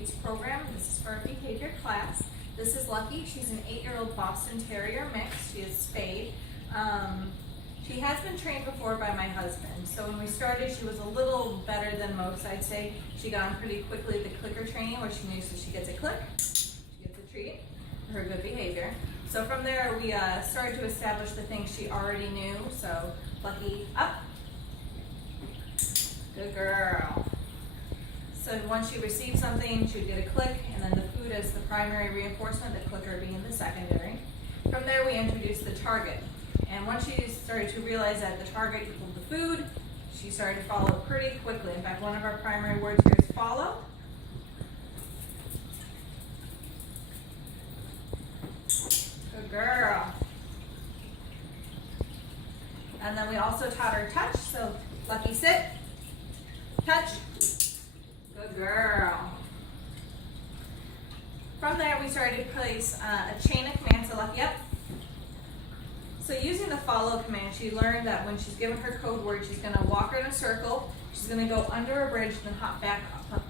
Lucky's program. This is for our behavior class. This is Lucky. She's an 8-year-old Boston Terrier mix. She is spayed. She has been trained before by my husband. So when we started, she was a little better than most, I'd say. She got on pretty quickly the clicker training, where she knew so she gets a click, she gets a treat for her good behavior. So from there, we started to establish the things she already knew. So Lucky, up. Good girl. So once she received something, she would get a click, and then the food as the primary reinforcement, the clicker being the secondary. From there, we introduced the target. And once she started to realize that the target equaled the food, she started to follow pretty quickly. In fact, one of our primary words here is follow. Good girl. And then we also taught her touch. So Lucky, sit, touch. Good girl. From there, we started to place a chain of commands. So Lucky, up. So using the follow command, she learned that when she's given her code word, she's going to walk her in a circle, she's going to go under a bridge, then hop back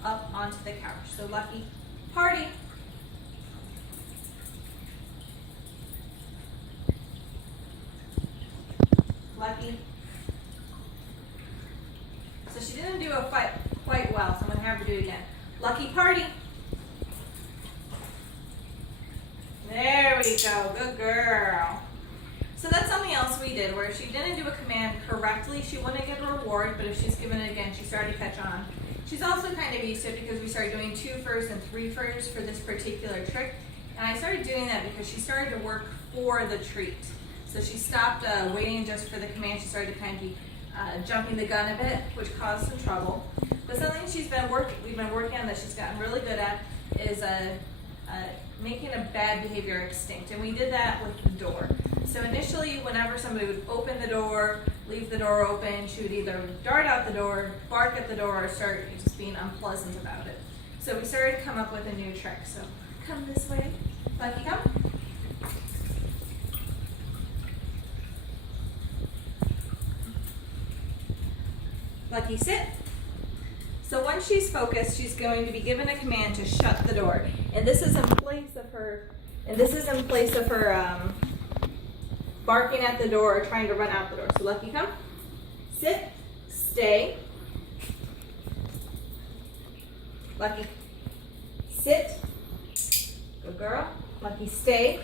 up onto the couch. So Lucky, party. Lucky. So she didn't do it quite well, so I'm going to have her do it again. Lucky, party. There we go. Good girl. So that's something else we did, where if she didn't do a command correctly, she wouldn't get a reward, but if she's given it again, she started to catch on. She's also kind of used to it because we started doing 2 first and 3 first for this particular trick. And I started doing that because she started to work for the treat. So she stopped waiting just for the command. She started to kind of be jumping the gun a bit, which caused some trouble. But something we've been working on that she's gotten really good at is making a bad behavior extinct. And we did that with the door. So initially, whenever somebody would open the door, leave the door open, she would either dart out the door, bark at the door, or start just being unpleasant about it. So we started to come up with a new trick. So come this way. Lucky, come. Lucky, sit. So once she's focused, she's going to be given a command to shut the door. And this is in place of her, barking at the door or trying to run out the door. So Lucky, come. Sit. Stay. Lucky. Sit. Good girl. Lucky, stay.